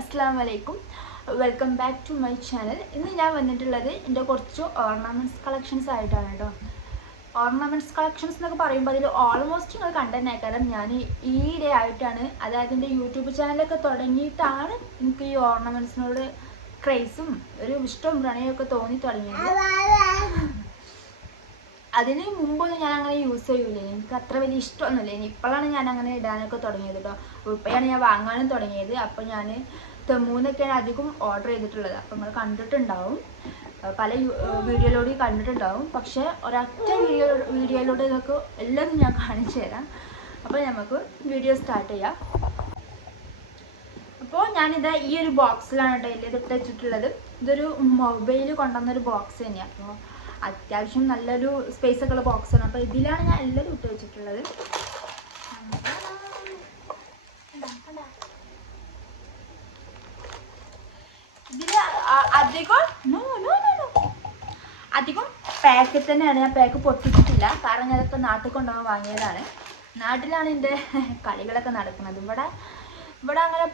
Assalamu alaikum. Welcome back to my channel. ഇന്ന് ഞാൻ വന്നിട്ടുള്ളത് എൻ്റെ കുറച്ച് ഓർണമെന്റ്സ് കളക്ഷൻസ് ആയിട്ടാണ് കേട്ടോ. ഓർണമെന്റ്സ് കളക്ഷൻസ് എന്നൊക്കെ പറയുമ്പോൾ അതിൽ ഓൾമോസ്റ്റ് നിങ്ങൾ കണ്ടെന്നേക്കാരം ഞാൻ ഈയിടെ ആയിട്ടാണ്, അതായത് എൻ്റെ യൂട്യൂബ് ചാനലൊക്കെ തുടങ്ങിയിട്ടാണ് എനിക്ക് ഈ ഓർണമെന്റ്സിനോട് ക്രേസും ഒരു ഇഷ്ടവും പ്രണയമൊക്കെ തോന്നി തുടങ്ങിയത്. അതിന് മുമ്പൊന്നും ഞാൻ അങ്ങനെ യൂസ് ചെയ്യൂലേ, എനിക്ക് അത്ര വലിയ ഇഷ്ടമൊന്നുമില്ല. ഇപ്പോഴാണ് ഞാൻ അങ്ങനെ ഇടാനൊക്കെ തുടങ്ങിയത് കേട്ടോ. ഇപ്പോഴാണ് ഞാൻ വാങ്ങാനും തുടങ്ങിയത്. അപ്പോൾ ഞാൻ തെമ്മൂന്നൊക്കെയാണ് അധികം ഓർഡർ ചെയ്തിട്ടുള്ളത്. അപ്പോൾ നിങ്ങൾ കണ്ടിട്ടുണ്ടാവും, പല വീഡിയോയിലൂടെ കണ്ടിട്ടുണ്ടാവും. പക്ഷേ ഒരൊറ്റ വീഡിയോയിലൂടെ നിങ്ങൾക്ക് എല്ലാം ഞാൻ കാണിച്ചു തരാം. അപ്പോൾ നമുക്ക് വീഡിയോ സ്റ്റാർട്ട് ചെയ്യാം. അപ്പോൾ ഞാനിത് ഈ ഒരു ബോക്സിലാണ് കേട്ടോ ഇതിട്ട് വെച്ചിട്ടുള്ളത്. ഇതൊരു മൊബൈൽ കൊണ്ടുവന്നൊരു ബോക്സ് തന്നെയാണ്. അപ്പോൾ അത്യാവശ്യം നല്ലൊരു സ്പേസ് ഒക്കെ ഉള്ള ബോക്സാണ്. അപ്പോൾ ഇതിലാണ് ഞാൻ എല്ലാം ഇട്ട് വെച്ചിട്ടുള്ളത്. ഇതിൽ അധികം പാക്ക് തന്നെയാണ്. ഞാൻ പാക്ക് പൊട്ടിച്ചിട്ടില്ല, കാരണം ഞാനൊക്കെ നാട്ടിൽ കൊണ്ടുപോകാൻ വാങ്ങിയതാണ്. നാട്ടിലാണ് എൻ്റെ കളികളൊക്കെ നടക്കുന്നത്. ഇവിടെ അങ്ങനെ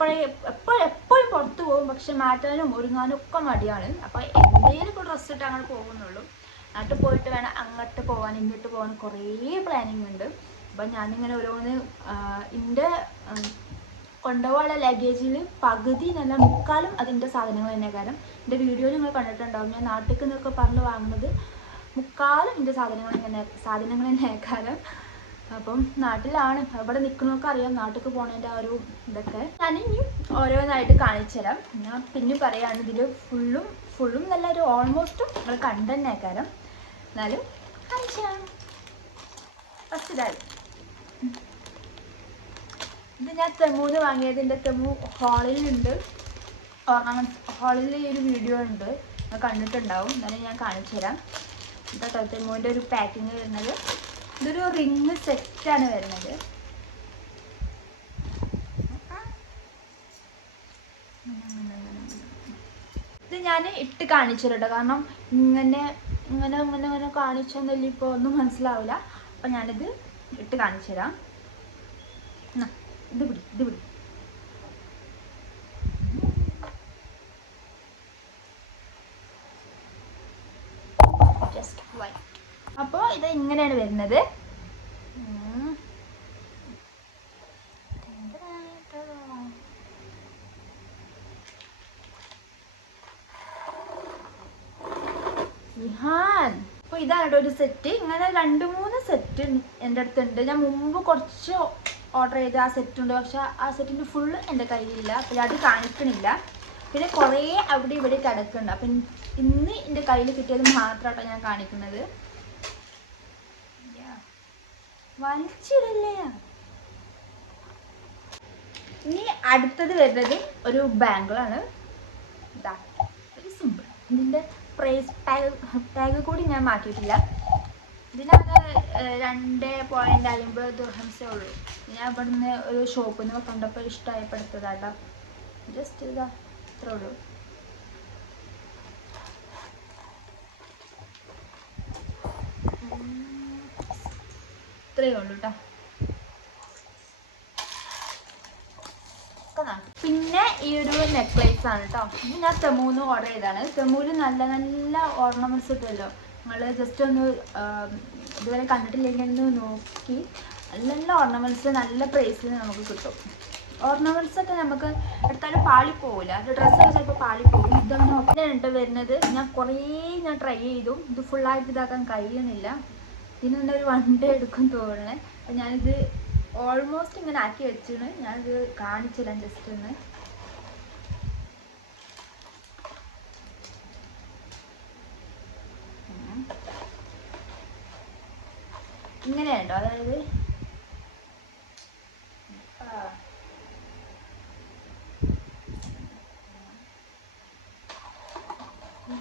എപ്പോഴും പുറത്ത് പോകും, പക്ഷെ മാറ്റാനും ഒരുങ്ങാനും ഒക്കെ മടിയാണ്. അപ്പോൾ എന്തെങ്കിലും ഇപ്പോൾ ഡ്രസ്സ് ഇട്ട് അങ്ങനെ പോകുന്നുള്ളൂ. നാട്ടിൽ പോയിട്ട് വേണം അങ്ങോട്ട് പോകാൻ, ഇങ്ങോട്ട് പോകാൻ കുറേ പ്ലാനിങ് ഉണ്ട്. അപ്പം ഞാനിങ്ങനെ ഓരോന്ന് എൻ്റെ കൊണ്ടുപോകാനുള്ള ലഗേജിൽ പകുതി നല്ല മുക്കാലും അതിൻ്റെ സാധനങ്ങൾ തന്നെ. കാരണം എൻ്റെ വീഡിയോയിൽ നിങ്ങൾ കണ്ടിട്ടുണ്ടാവും, ഞാൻ നാട്ടിൽ നിന്നൊക്കെ പറഞ്ഞ് വാങ്ങുന്നത് മുക്കാലും എൻ്റെ സാധനങ്ങൾ തന്നെ കാരണം. അപ്പം നാട്ടിലാണ്, ഇവിടെ നിൽക്കുന്നവർക്ക് അറിയാം നാട്ടിലേക്ക് പോണതിൻ്റെ ആ ഒരു ഇതൊക്കെ. ഞാൻ ഇനിയും ഓരോന്നായിട്ട് കാണിച്ചു തരാം. ഞാൻ പിന്നെ പറയാണ്, ഇതിൽ ഫുള്ളും നല്ലൊരു ഓൾമോസ്റ്റും നിങ്ങൾ കണ്ടെന്നെ കാരണം. എന്നാലും കാണിച്ചു തരാം. ഫസ്റ്റ് ഇതായി, ഇത് ഞാൻ തെമ്മൂന്ന് വാങ്ങിയത്. എൻ്റെ തെമ്മു ഹാളിലുണ്ട്, ഹാളിൽ ഈ ഒരു വീഡിയോ ഉണ്ട്, നിങ്ങൾ കണ്ടിട്ടുണ്ടാവും. എന്നാലും ഞാൻ കാണിച്ചു തരാം. ഇതാ തെമ്മുവിൻ്റെ ഒരു പാക്കിങ് വരുന്നത്. ഇതൊരു റിങ് സെറ്റാണ് വരുന്നത്. ഇത് ഞാൻ ഇട്ട് കാണിച്ചു കേട്ടോ, കാരണം ഇങ്ങനെ കാണിച്ചെന്നല്ല ഇപ്പോൾ ഒന്നും മനസ്സിലാവില്ല. അപ്പം ഞാനിത് ഇട്ട് കാണിച്ചു തരാം. ഇത് പിടി ജസ്റ്റ് വൈറ്റ്. അപ്പോൾ ഇത് ഇങ്ങനെയാണ് വരുന്നത്. അപ്പോൾ ഇതാണ് കേട്ടോ ഒരു സെറ്റ്. ഇങ്ങനെ 2-3 സെറ്റ് എൻ്റെ അടുത്തുണ്ട്. ഞാൻ മുമ്പ് കുറച്ച് ഓർഡർ ചെയ്ത ആ സെറ്റുണ്ട്, പക്ഷെ ആ സെറ്റിൻ്റെ ഫുള്ള് എൻ്റെ കയ്യിലില്ല. അപ്പോൾ അത് കാണിക്കണില്ല. പിന്നെ കുറേ അവിടെ ഇവിടെ കിടക്കുന്നുണ്ട്. അപ്പം ഇന്ന് എൻ്റെ കയ്യിൽ കിട്ടിയത് മാത്രമായിട്ടോ ഞാൻ കാണിക്കുന്നത്. വലിച്ചിടല്ലേ. ഇനി അടുത്തത് വരുന്നത് ഒരു ബാങ്കിളാണ്. ഇതാ ഒരു സിമ്പിൾ. ഇതിൻ്റെ പ്രൈസ് ടാഗ് കൂടി ഞാൻ മാറ്റിയിട്ടില്ല. ഇതിനകത്ത് 2.50 ദിർഹംസേ ഉള്ളൂ. ഞാൻ ഇവിടുന്ന് ഒരു ഷോപ്പിൽ നിന്ന് കണ്ടപ്പോൾ ഇഷ്ടമായപ്പെടുത്തതാട്ടോ. ജസ്റ്റ് ഇതാ ഇത്രേ ഉള്ളൂ. ഇത്രയേ ഉള്ളൂ കേട്ടോ. പിന്നെ ഈ ഒരു നെക്ലേസ് ആണ് കേട്ടോ. ഇത് ഞാൻ തെമ്മൂന്ന് ഓർഡർ ചെയ്തതാണ്. തെമ്മൂല് നല്ല ഓർണമെന്റ്സ് കിട്ടുമല്ലോ. നിങ്ങൾ ജസ്റ്റ് ഒന്ന് ഇതുവരെ കണ്ടിട്ടില്ലെങ്കിൽ ഒന്ന് നോക്കി. നല്ല ഓർണമെന്റ്സ് നല്ല പ്രൈസിൽ നമുക്ക് കിട്ടും. ഓർണമെന്റ്സ് ഒക്കെ നമുക്ക് എടുത്താലും പാളിപ്പോവില്ല. ഡ്രസ്സൊക്കെ ചിലപ്പോൾ പാളിപ്പോകും. ഇതങ്ങനെ ഒപ്പനയാണ് വരുന്നത്. ഞാൻ ട്രൈ ചെയ്തു. ഇത് ഫുള്ളായിട്ട് ഇതാക്കാൻ കഴിയണില്ല. ഇതിന് ഒരു 1 ഡേ എടുക്കും തോന്നണേ. അപ്പം ഞാനിത് ഓൾമോസ്റ്റ് ഇങ്ങനെ ആക്കി വെച്ചിട്ട് ഞാനിത് കാണിച്ചില്ല. ജസ്റ്റ് ഒന്ന് ഇങ്ങനെയുണ്ടോ, അതായത്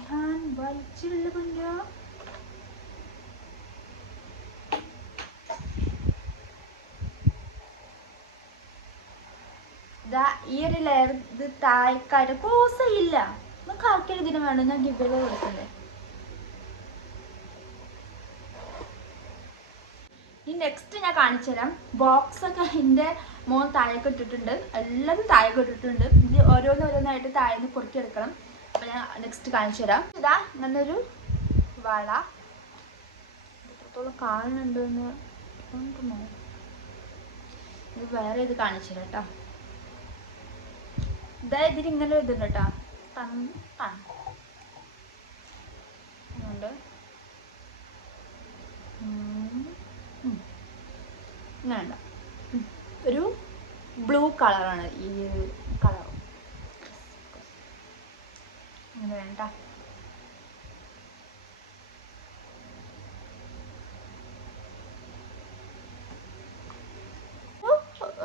ഞാൻ വലിച്ചില്ല കൊണ്ടോ. ഈ ഒരു ലെയർ ഇത് താഴെക്കായിട്ട് ക്ലോസ് ചെയ്യില്ല. നമുക്ക് ആർക്കെങ്കിലും ഇതിന് വേണം, ഞാൻ ഗിവ് അവേ കൊടുക്കണ്ടേ. ഈ നെക്സ്റ്റ് ഞാൻ കാണിച്ചു തരാം. ബോക്സ് ഒക്കെ എൻ്റെ മോൻ താഴേക്ക് ഇട്ടിട്ടുണ്ട്, എല്ലാതും താഴേക്ക് ഇട്ടിട്ടുണ്ട്. ഇത് ഓരോന്നോരോന്നായിട്ട് താഴേന്ന് പൊറുക്കിയെടുക്കണം. അപ്പം ഞാൻ നെക്സ്റ്റ് കാണിച്ചു തരാം. ഇതാ ഇങ്ങനൊരു വള, എത്രത്തോളം കാണുന്നുണ്ടെന്ന് തോന്നുന്നു. ഇത് വേറെ ഇത് കാണിച്ചു തരാം കേട്ടോ. ഇതാ ഇതിന് ഇങ്ങനെ ഇതുണ്ട് കേട്ടോ, അതുകൊണ്ട് ഇങ്ങനെ ഒരു ബ്ലൂ കളറാണ് ഈ കളർ. അങ്ങനെ വേണ്ട.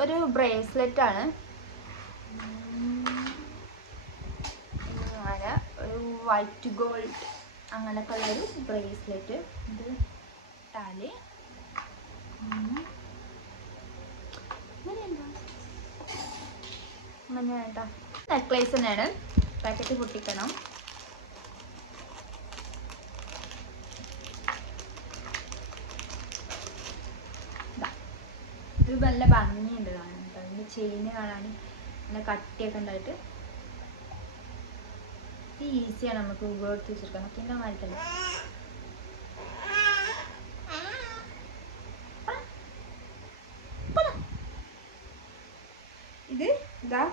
ഒരു ബ്രേസ്ലെറ്റ് ആണ്, അങ്ങനെ ഒരു വൈറ്റ് ഗോൾഡ് അങ്ങനെയൊക്കെ ഉള്ളൊരു ബ്രേസ്ലെറ്റ്. ഇത് താലി അങ്ങനെ വേണ്ട. നെക്ലേസ് തന്നെയാണ്, പാക്കറ്റ് പൊട്ടിക്കണം. ഇത് നല്ല ഭംഗിയുണ്ട് കാണാൻ കേട്ടോ. അതിൻ്റെ ചെയിന് കാണാൻ നല്ല കട്ടിയൊക്കെ ഉണ്ടായിട്ട് ഇത് ഈസിയാണ് നമുക്ക് ഉപയോഗിച്ച് വെച്ചെടുക്കാം. പിന്നെ മാറ്റല്ലേ ഇത് ഇതാ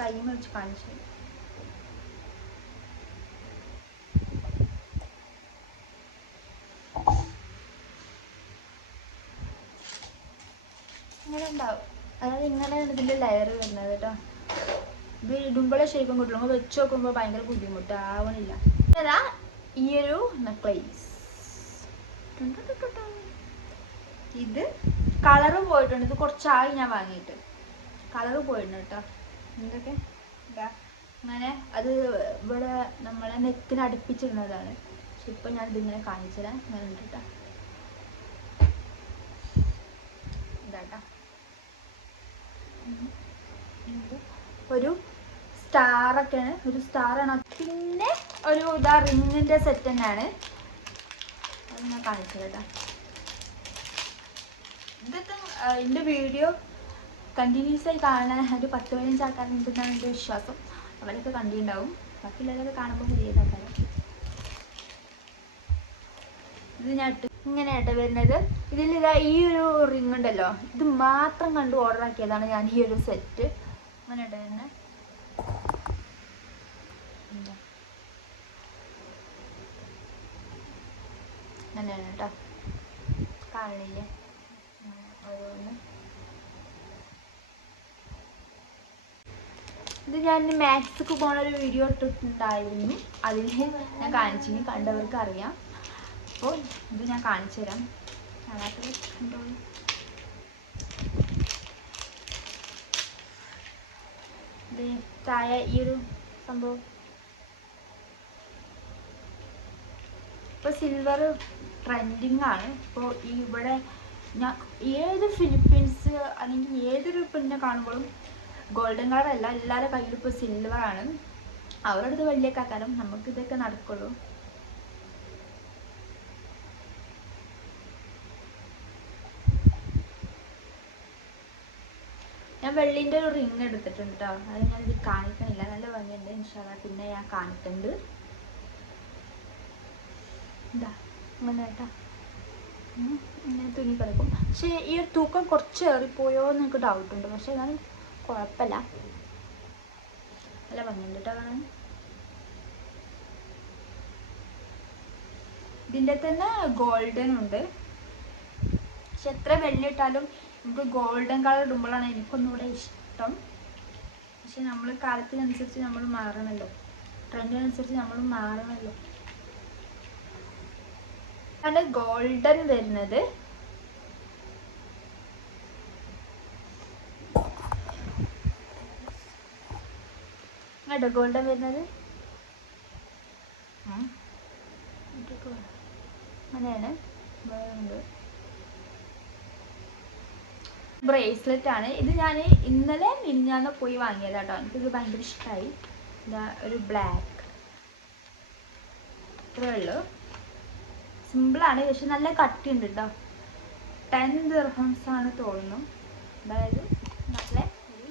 കൈ വെച്ച് കാണിച്ചു. ഇങ്ങനെ ഉണ്ടാവും, അതായത് ഇങ്ങനെയാണ് ഇതിൻ്റെ ലെയർ വരുന്നത് കേട്ടോ. ഇത് ഇടുമ്പോഴേ ഷേപ്പും കിട്ടുള്ളൂ, നമ്മൾ വെച്ച് നോക്കുമ്പോൾ ഭയങ്കര ബുദ്ധിമുട്ടാവണില്ല. അതാ ഈ ഒരു നെക്ലേസ്. ഇത് കളറ് പോയിട്ടുണ്ട്, ഇത് കുറച്ചായി ഞാൻ വാങ്ങിയിട്ട്. കളറ് പോയിട്ടുണ്ട് കേട്ടോ. എന്തൊക്കെ ഇതാ അങ്ങനെ അത് ഇവിടെ നമ്മളെ നെക്കിന് അടുപ്പിച്ചിടുന്നതാണ്. പക്ഷെ ഇപ്പം ഞാൻ ഇതിങ്ങനെ കാണിച്ചുതരാം. ഇങ്ങനെ ഉണ്ട് കേട്ടോ. ഇതാട്ടാ ഒരു സ്റ്റാറൊക്കെയാണ്, ഒരു സ്റ്റാറാണ്. പിന്നെ ഒരു ഇതാ റിങ്ങിൻ്റെ സെറ്റ് തന്നെയാണ്, അത് ഞാൻ കാണിച്ചു കേട്ടോ. ഇതൊക്കെ എൻ്റെ വീഡിയോ കണ്ടിന്യൂസ് ആയി കാണാൻ ഒരു 10-15 ആൾക്കാരുണ്ടെന്നാണ് എൻ്റെ വിശ്വാസം. അവരൊക്കെ കണ്ടിട്ടുണ്ടാവും, ബാക്കിയുള്ളവരൊക്കെ കാണുമ്പോൾ പുതിയതാക്കാരം. ഇത് ഞാൻ ഇങ്ങനെ ആയിട്ട് വരുന്നത്. ഇതിൽ ഇതാ ഈ ഒരു റിങ് ഉണ്ടല്ലോ, ഇത് മാത്രം കണ്ട് ഓർഡർ ആക്കിയതാണ് ഞാൻ ഈ ഒരു സെറ്റ്. അങ്ങനെ ആയിട്ട് തന്നെ അങ്ങനെയാണ് കേട്ടോ, കാണില്ലേ ഓരോന്ന്. ഇത് ഞാൻ മാത്സ്ക്ക് പോണ ഒരു വീഡിയോ ഇട്ടിട്ടുണ്ടായിരുന്നു, അതിൽ ഞാൻ കാണിച്ചിന്, കണ്ടവർക്ക് അറിയാം. അപ്പോൾ ഇത് ഞാൻ കാണിച്ചു തരാം, കാണാത്തത് കണ്ടോളൂ. ഇത് താഴെ ഈ ഒരു സംഭവം ഇപ്പോൾ സിൽവർ ട്രെൻഡിങ് ആണ്. ഇപ്പോൾ ഇവിടെ ഞാൻ ഏത് ഫിലിപ്പീൻസ് അല്ലെങ്കിൽ ഏതൊരു പെണ്ണിനെ കാണുമ്പോഴും ഗോൾഡൻ കളർ അല്ല, എല്ലാവരുടെ കയ്യിലും ഇപ്പോൾ സിൽവർ ആണ്. അവരുടെ അടുത്ത് വലിയ കാലം നമുക്ക് ഇതൊക്കെ നടക്കുള്ളൂ. ഞാൻ വെള്ളിൻ്റെ ഒരു റിങ് എടുത്തിട്ടുണ്ട് കേട്ടോ, അത് ഞാനിത് കാണിക്കണില്ല, നല്ല ഭംഗിയുണ്ട്. ഇൻഷാല്ലാ പിന്നെ ഞാൻ കാണിക്കുന്നുണ്ട്. ഇതാ അങ്ങനെ കേട്ടോ, ഇങ്ങനെ തുണി കിടക്കും. പക്ഷേ ഈ ഒരു തൂക്കം കുറച്ച് ഏറിപ്പോയോ എന്ന് എനിക്ക് ഡൗട്ടുണ്ട്, പക്ഷെ എന്നാലും കുഴപ്പമില്ല, നല്ല ഭംഗിയുണ്ട് കേട്ടോ കാണാൻ. ഇതിൻ്റെ തന്നെ ഗോൾഡൻ ഉണ്ട്, പക്ഷെ എത്ര വെള്ളി ഇട്ടാലും നമുക്ക് ഗോൾഡൻ കളർ ഇടുമ്പോഴാണ് എനിക്കൊന്നുകൂടെ ഇഷ്ടം. പക്ഷെ നമ്മൾ കാലത്തിനനുസരിച്ച് നമ്മൾ മാറണമല്ലോ, ട്രെൻഡിനനുസരിച്ച് നമ്മൾ മാറണമല്ലോ. ആണ് ഗോൾഡൻ വരുന്നത്. കേട്ടോ ഗോൾഡൻ വരുന്നത് അങ്ങനെയാണ്. ഉണ്ട്. ബ്രേസ്ലെറ്റ് ആണ് ഇത്. ഞാൻ ഇന്നലെ മിനിഞ്ഞാന്ന് പോയി വാങ്ങിയതാട്ടോ. എനിക്കിത് ഭയങ്കര ഇഷ്ടമായി. ഇതാ ഒരു ബ്ലാക്ക്, ഇത്രയേ ഉള്ളൂ. സിമ്പിളാണ്, പക്ഷെ നല്ല കട്ടിയുണ്ട് കേട്ടോ. 10 ദിർഹംസ് ആണ് തോന്നുന്നു. അതായത് നല്ല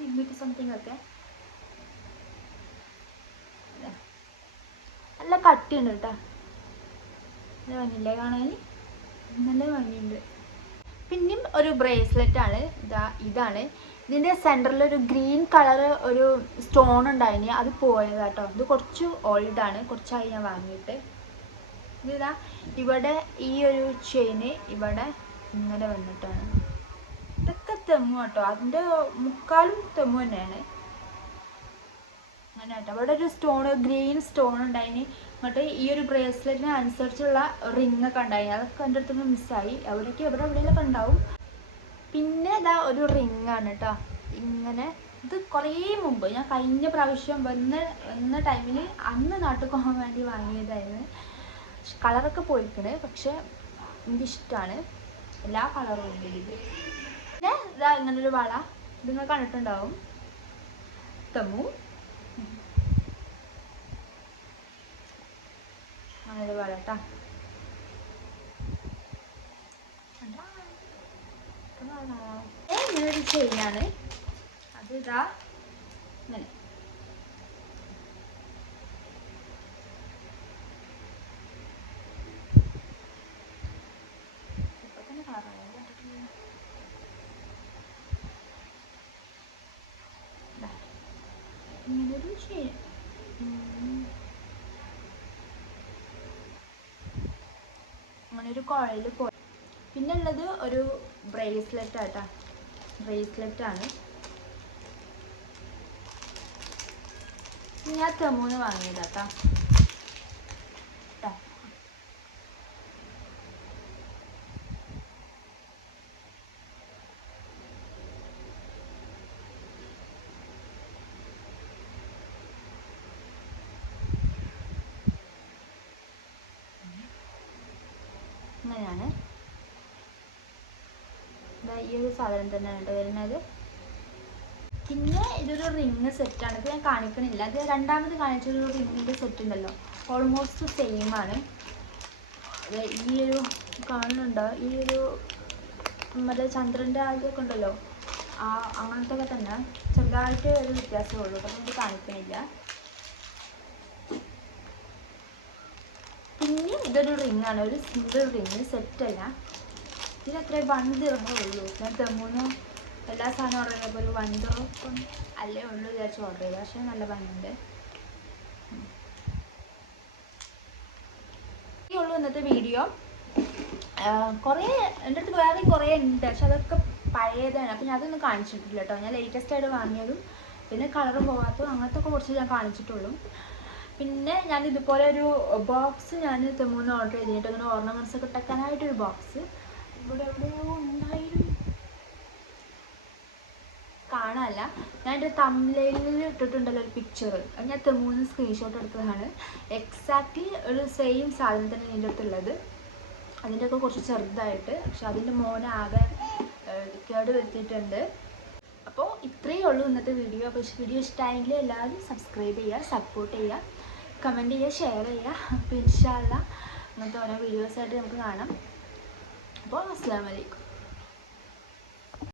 200 സംതിങ് ഒക്കെ. നല്ല കട്ടിയുണ്ട് കേട്ടോ. ഇത് ഭംഗിയില്ലേ കാണാൻ? നല്ല ഭംഗിയുണ്ട്. പിന്നെയും ഒരു ബ്രേസ്ലെറ്റ് ആണ്. ഇതാണ്. ഇതിൻ്റെ സെൻറ്ററിൽ ഒരു ഗ്രീൻ കളർ ഒരു സ്റ്റോൺ ഉണ്ടായിന്, അത് പോയതാട്ടോ. ഇത് കുറച്ച് ഓൾഡാണ്, കുറച്ചായി ഞാൻ വാങ്ങിയിട്ട്. ഇതാ ഇവിടെ ഈ ഒരു ചെയിന് ഇവിടെ ഇങ്ങനെ വന്നിട്ടാണ്. ഇതൊക്കെ തെമ്മു കേട്ടോ, അതിൻ്റെ മുക്കാലും തെമ്മു തന്നെയാണ്. അങ്ങനെ കേട്ടോ. ഇവിടെ ഒരു സ്റ്റോൺ, ഗ്രീൻ സ്റ്റോൺ ഉണ്ടായിന്. എന്നിട്ട് ഈ ഒരു ബ്രേസ്ലെറ്റിന് അനുസരിച്ചുള്ള റിങ് ഒക്കെ ഉണ്ടായിന്. അതൊക്കെ എൻ്റെ അടുത്തൊന്ന് മിസ്സായി. എവിടെയെങ്കിലൊക്കെ ഉണ്ടാവും. പിന്നെ ഇതാ ഒരു റിങ് ആണ് കേട്ടോ. ഇങ്ങനെ ഇത് കുറേ മുമ്പ് ഞാൻ കഴിഞ്ഞ പ്രാവശ്യം വന്ന ടൈമിൽ അന്ന് നാട്ടിൽ പോകാൻ വേണ്ടി വാങ്ങിയതായിരുന്നു. കളറൊക്കെ പോയിക്കണ്, പക്ഷെ എനിക്കിഷ്ടമാണ്. എല്ലാ കളറും ഉണ്ട് ഇത്. പിന്നെ ഇതാ ഇങ്ങനൊരു വള, ഇത് നിങ്ങൾ കണ്ടിട്ടുണ്ടാവും. തമ്മു അങ്ങനൊരു വള കേട്ടോ. ഇങ്ങനൊരു ചെയിനാണ്. അത് ഇതാ ഇങ്ങനെ. ഇങ്ങനൊരു ചെയിൻ. അങ്ങനൊരു കുഴയിൽ പോയി. പിന്നെ ഉള്ളത് ഒരു ബ്രേസ്ലെറ്റ് ആട്ടാ. ബ്രേസ്ലെറ്റ് ആണ്. ഞാൻ തെമ്മൂന്ന് വാങ്ങിയതാട്ടാ. അങ്ങനെയാണ്. ഈ ഒരു സാധനം തന്നെയാണ് കേട്ടോ വരുന്നത്. പിന്നെ ഇതൊരു റിങ് സെറ്റാണ്. ഇത് ഞാൻ കാണിക്കണില്ല. അത് രണ്ടാമത് കാണിച്ചൊരു റിങ്ങിൻ്റെ സെറ്റ് ഉണ്ടല്ലോ, ഓൾമോസ്റ്റ് സെയിം ആണ്. ഈ ഒരു കാണുന്നുണ്ടോ, ഈ ഒരു മറ്റേ ചന്ദ്രൻ്റെ അതൊക്കെ ഉണ്ടല്ലോ, അങ്ങനത്തെ ഒക്കെ തന്നെ. ചെറുതായിട്ട് ഒരു വ്യത്യാസമേ ഉള്ളൂ, അപ്പം ഇത് കാണിക്കണില്ല. പിന്നെയും ഇതൊരു റിങ്ങാണ്, ഒരു സിംഗിൾ റിങ്, സെറ്റല്ല. ഇതിനത്ര 1 ദിർഹമേ ഉള്ളൂ. ഞാൻ തെമ്മൂന്ന് എല്ലാ സാധനവും ഓർഡർ ചെയ്തപ്പോൾ ഒരു 1 ദിർഹം അല്ലേ ഉള്ളൂ വിചാരിച്ച് ഓർഡർ ചെയ്തത്. പക്ഷേ നല്ല ഭംഗിയുണ്ട്. ഈ ഉള്ളൂ ഇന്നത്തെ വീഡിയോ. കുറേ എൻ്റെ അടുത്ത് വേറെയും കുറേ ഉണ്ട്, പക്ഷെ അതൊക്കെ പഴയതാണ്. അപ്പം ഞാൻ അതൊന്നും കാണിച്ചിട്ടില്ല കേട്ടോ. ഞാൻ ലേറ്റസ്റ്റ് ആയിട്ട് വാങ്ങിയതും പിന്നെ കളറ് പോകാത്തതും അങ്ങനത്തെ ഒക്കെ കുറച്ച് ഞാൻ കാണിച്ചിട്ടുള്ളൂ. പിന്നെ ഞാൻ ഇതുപോലെ ഒരു ബോക്സ് ഞാൻ തെമ്മൂന്ന് ഓർഡർ ചെയ്തിട്ട്, അങ്ങനെ ഓർണമെൻറ്റ്സ് ഒക്കെ ഇട്ടേക്കാനായിട്ടൊരു ബോക്സ് ഇവിടെ എവിടെയോ ഉണ്ടായിരുന്നു, കാണാനല്ല. ഞാൻ എൻ്റെ തംബ്നെയിലിൽ ഇട്ടിട്ടുണ്ടല്ലോ ഒരു പിക്ചർ, അത് ഞാൻ തെമ്മൂന്ന് സ്ക്രീൻഷോട്ട് എടുത്തതാണ്. എക്സാക്ട്ലി ഒരു സെയിം സാധനം തന്നെ എൻ്റെ അടുത്തുള്ളത്. അതിൻ്റെയൊക്കെ കുറച്ച് ചെറുതായിട്ട്, പക്ഷെ അതിൻ്റെ മോനാകെ കേട് വരുത്തിയിട്ടുണ്ട്. അപ്പോൾ ഇത്രയേ ഉള്ളൂ ഇന്നത്തെ വീഡിയോ. അപ്പോൾ വീഡിയോ ഇഷ്ടമായെങ്കിൽ എല്ലാവരും സബ്സ്ക്രൈബ് ചെയ്യുക, സപ്പോർട്ട് ചെയ്യുക, കമൻറ്റ് ചെയ്യുക, ഷെയർ ചെയ്യുക. അപ്പോൾ ഇൻഷാ അല്ലാഹ് അങ്ങനത്തെ ഓരോ വീഡിയോസായിട്ട് നമുക്ക് കാണാം. അപ്പോൾ അസ്സലാമു അലൈക്കും.